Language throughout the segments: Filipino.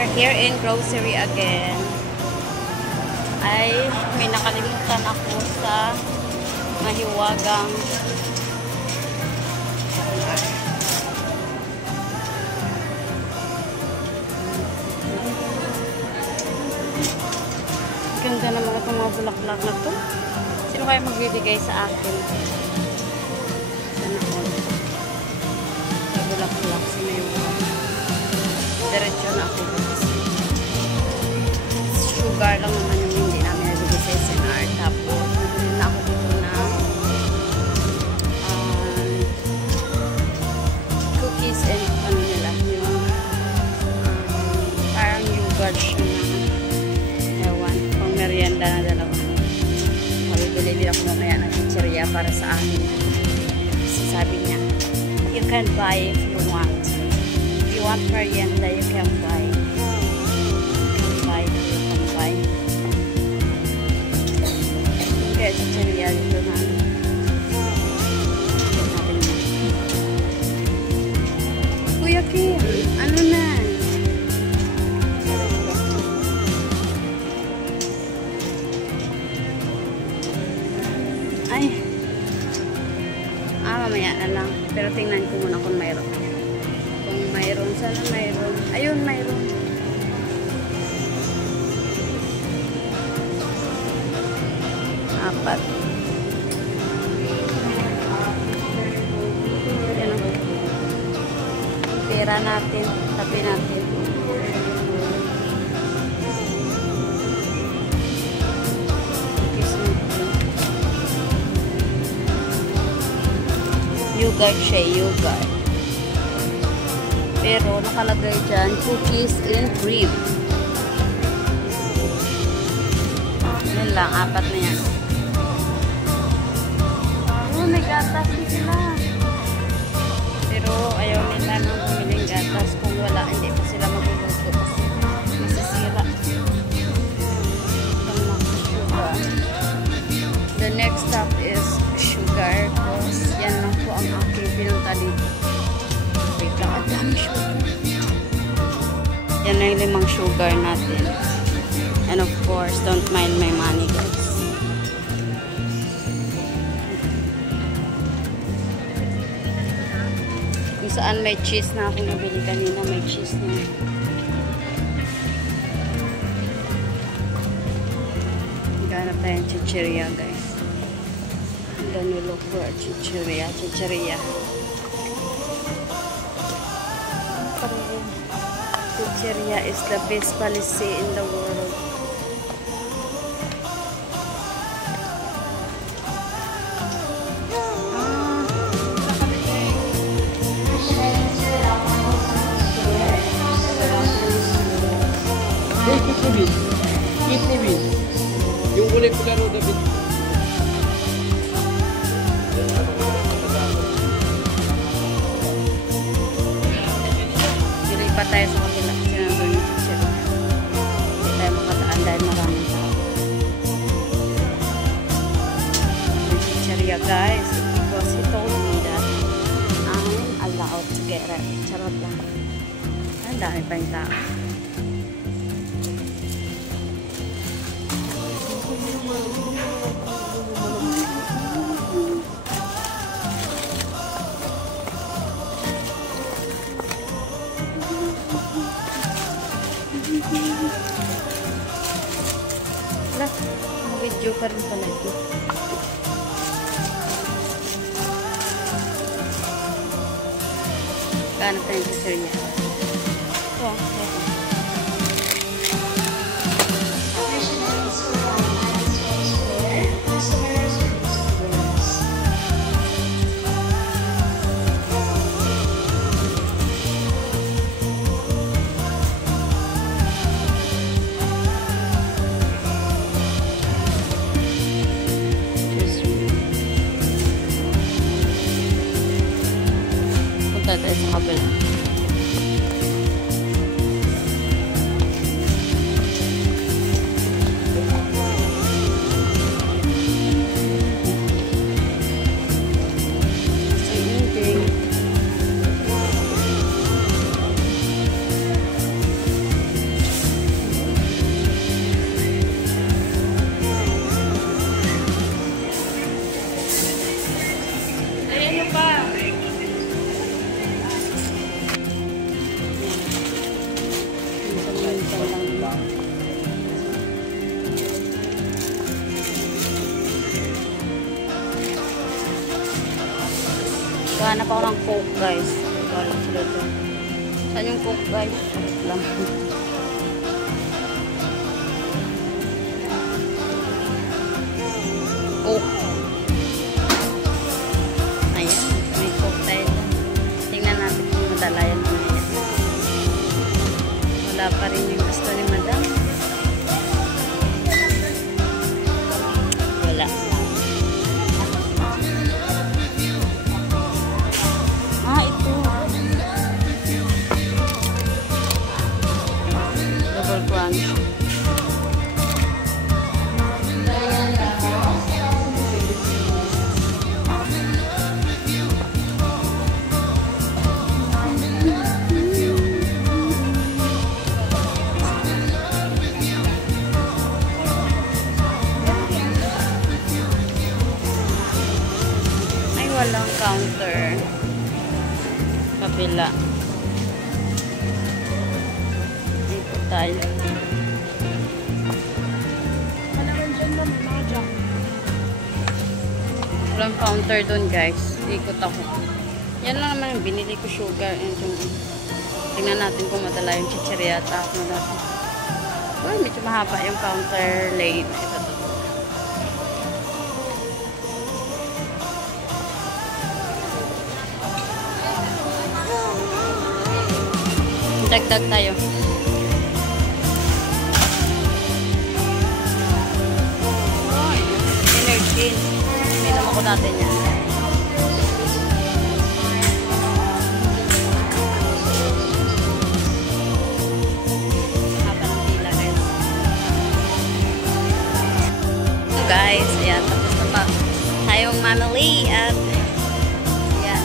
We're here in grocery again. Ay, may nakalimutan ako sa mahiwagang ganda naman itong mga bulaklak na to. Sino kaya magbibigay sa akin? Sana all. Sa bulaklak, sino yung diretso na ako. Sugar lang naman yung hindi namin nabigay sa SNR. Tapos, nabili na ako dito na cookies and ano nila, yung parang yogurt siya na ewan, pang merienda na dalawa. Mabibili din ako mamaya ng chicheria para sa amin. Kasi sabi niya, you can buy if you want. If you want merienda, you can buy. Kaya chicheria dito na. Kuya Kim, ano na? Ay. Mamaya na lang. Pero tingnan ko muna kung mayroon. Kung mayroon, sana mayroon. Ayun, mayroon. Apat. Yan o. Pera natin. Tabi natin. Yogurt siya, yogurt. Pero nakalagay dyan, cookies and cream. Yan lang, apat na yan. Oh, may gatas din sila. Pero ayaw nila nang pumiling gatas. Kung wala, hindi pa sila magluluto kasi masisira. The next stop is sugar. Tapos yan lang po ang aking pinunta dito. Wait lang, at dami sugar. Yan na yung 5 sugar natin. And of course, don't mind my money, guys. Kung saan may cheese na ako nabili kanina, may cheese na. Maghanap tayong chicheria, guys. I'm gonna look for a chicheria. Chicheria is the best policy in the world. Kidney beans. Yung kulay pula ro David. Dili pa tayo sa kabila kasi nandun yung chicheria. Hindi tayo makataan dahil maraming tao. Yung chicheria, guys, because he told me that I'm allowed to get it. Charot lang. Ang dami pa yung tao. Video pa rin pala ito. Kaano tayo sa sir niya? Oh, okay. Punta tayo sa kabila. Naghanap ako ng Coke, guys. Wala sila doon. Saan yung Coke, guys? Lang. Coke. Ayan, may Coke tayo doon. Tingnan natin kung madala yan. Wala pa rin yung gusto ni Madam. Wala. Ito. Double crunch. Ay, walang counter. Kabila. Dito tayo. Walang counter dun, guys. Ikot ako. Yan lang naman yung binili ko, sugar and yung tingnan natin kung madala yung chichirya at ako natin. Uy, medyo mahaba yung counter lane. Ito to. Dagdag tayo. Energy. Minom ako natin yan. Haba ng pila, guys. So guys, ayan. Tapos na pa tayong mamili at ayan.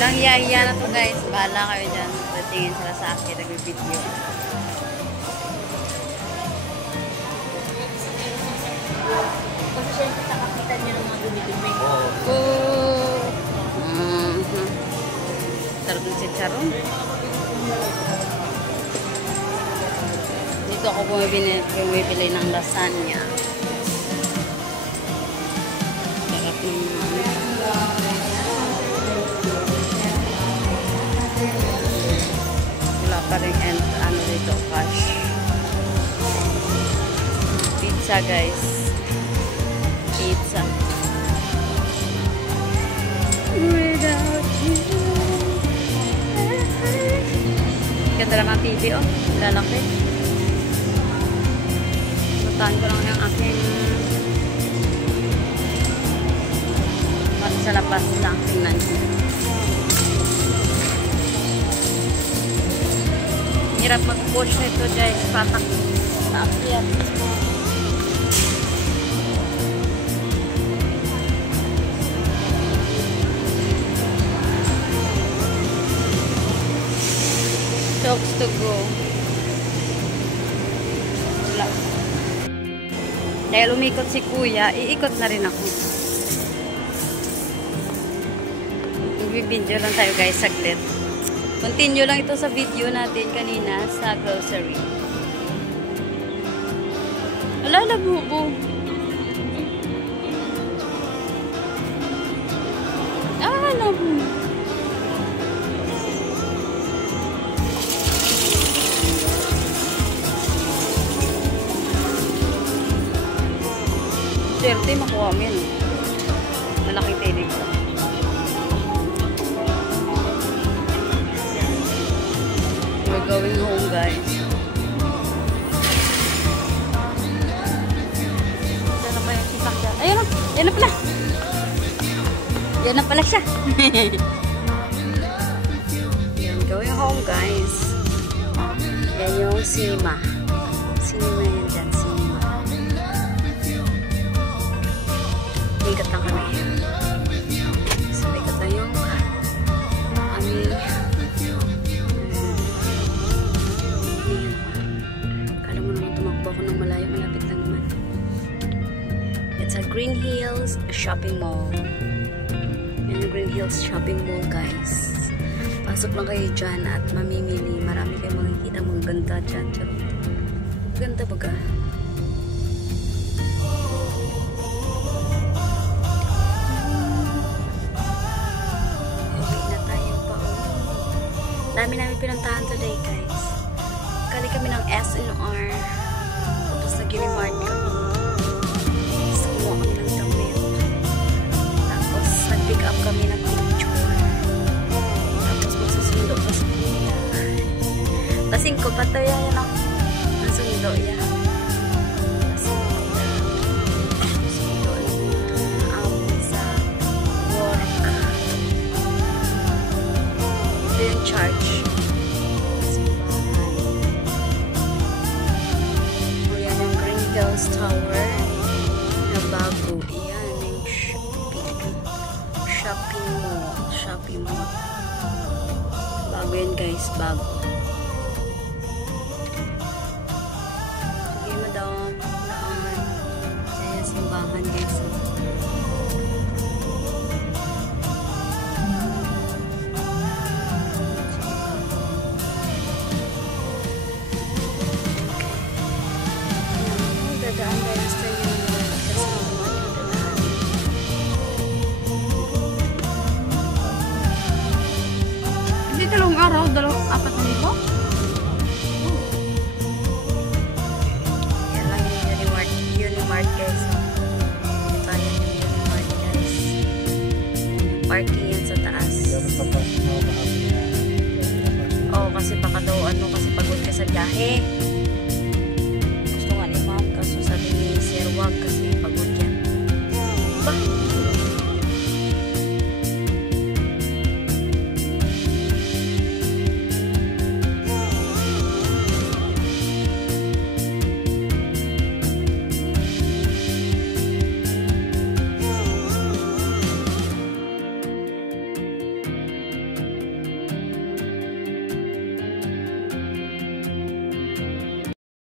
Walang hiya-hiya na to, guys. Bahala kayo dyan. Tingin sila sa akin, nag-video. Kasi syempre sa kapitan niya ng mga dumi-dumi. Sarap ng chicharon. Dito ako bumibili ng lasagna. Sarap ng pa rin and ano dito, cash. Pizza, guys. Pizza. Without you. Ganda naman TV, oh. Lalaki. Puntahan ko lang yung aking sa labas lang. Tingnan ko. Hirap mag-push nito, guys. Patak. Taakyat. Talks to go. Wala. Dahil umikot si kuya, iikot na rin ako. Magbibideo lang tayo, guys, saglit. Continue lang ito sa video natin kanina sa grocery. Alala, bubo. Alala, bubo. Swerte, makuha mo yan. Malaking tinig ko. We're going home, guys. Saan na ba yung sasakyan? Ayun na! Yan na pala! Yan na pala siya! Yan, going home, guys. Yan yung cinema. Cinema yan dyan, cinema. Ikat lang kami. So, ikat lang yung aming kala mo naman tumakbo ako ng malayo, malapit lang naman. It's a Green Hills Shopping Mall. Yan yung Green Hills Shopping Mall, guys. Pasok lang kayo dyan at mamimili. Marami kayong makikita mga ganda dyan. Ganda baga. dami namin pinuntahan today, guys. Kali kami ng SNR. Tapos nag-Unimart kami. Tapos kumuha kami ng damit. Tapos nag-pick up kami ng picture. Tapos magsusundo pa sa kuya. Pasing ko, patoy yan ako. Nasundo yan. Pasing ko na. Sundo lang na ako sa work. Ito yung charge. Tower na bago. Iyan yung shopping mall. Bago yan, guys, bago. Sige, madam. Daan. Ayan, simbahan, guys. Dadaan tayo sa Unimart kasi naman yung dadaan. Hindi 2 araw, 4,000? Yan lang yung Unimart, guys. Ito yan yung Unimart, guys. Parking yan sa taas. Oo, kasi pakatuan mo kasi pagod ka sa biyahe.